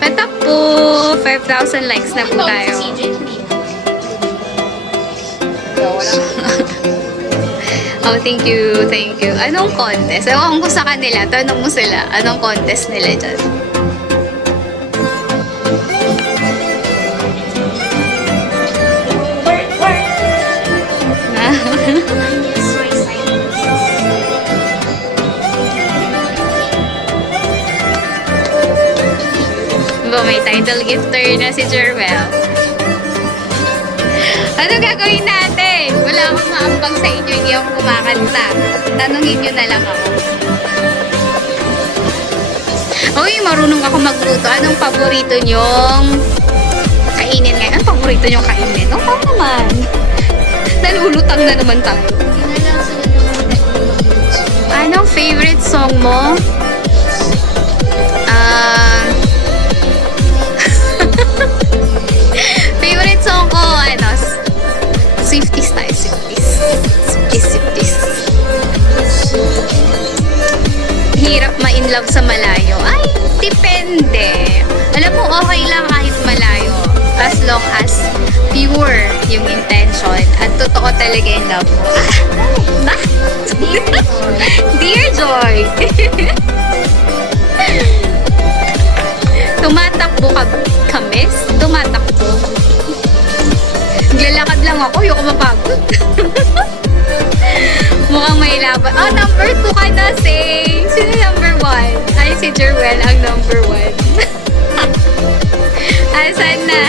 Patap po! 5,000 likes na po tayo. Oh, thank you, thank you. Anong contest? Ewan ko sa kanila. Tanong mo sila. Anong contest nila dyan? May title gifter na si Jerwell. Ano gagawin natin? Wala akong maambag sa inyo, hindi ako kumakanta. Tanungin nyo na lang ako. Uy, marunong ako magluto. Anong paborito nyong kainin ngayon? Anong paborito nyong kainin? Oo naman. Nalulutang na naman tayo. Anong favorite song mo? Favorite song ko, ano, Swifties tayo, Swifties. Hirap ma-inlove sa malayo. Ay, depende. Alam mo, okay lang kahit malayo. As long as pure yung intention at totoo talaga yung love mo. Dear Joy. Tumatakbo ka, miss? Tumatakbo. Naglalakad lang ako, yung mapagod. Mukhang may laban. Oh, number 2 ka na, say. Sino number 1? Ay, si Jerwell ang number 1. Ay, saan na?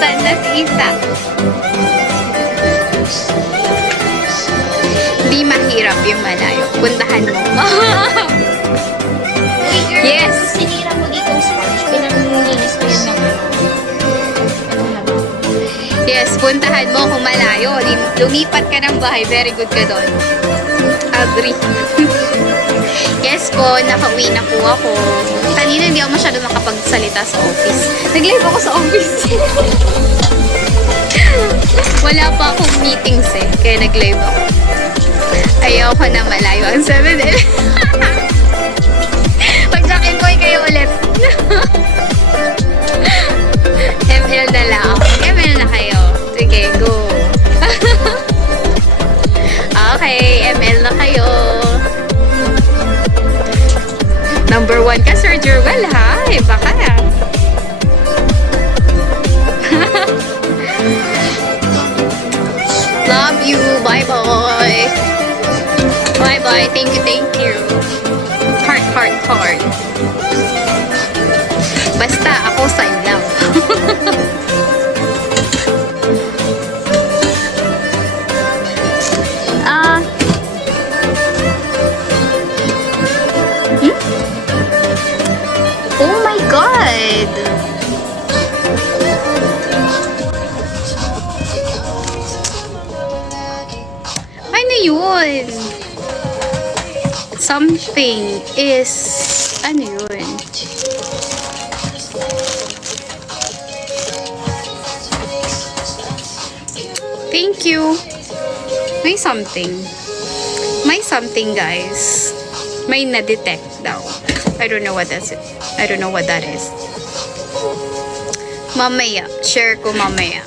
Saan na si Isa? Di mahirap yung malayo. Puntahan mo. Yes! Sinira mo dito yung sponge. Pinanginis ko yun ng Yes, puntahan mo kung malayo. Lumipat ka ng bahay. Very good ka doon. Agree. Yes po, nakauwi na po ako. Kanina hindi ako masyado makapagsalita sa office. Nag-live ako sa office. Wala pa akong meetings eh. Kaya nag-live ako. Ayaw ko na malayo ang 7-Eleven. Pag-jack-in ko kayo ulit. ML na lang. ML na kayo. Sige, go. Okay, ML na kayo. Number 1 ka, Sir Jerwell, ha? Baka na. Love you. Bye-bye. Bye-bye. Thank you. Heart. Basta ako sa'yo lang. Oh my God! Ano yun? Something is... Ano yun? Thank you. May something, guys. May na-detect daw. I don't know what that is. Mamaya. Share ko mamaya.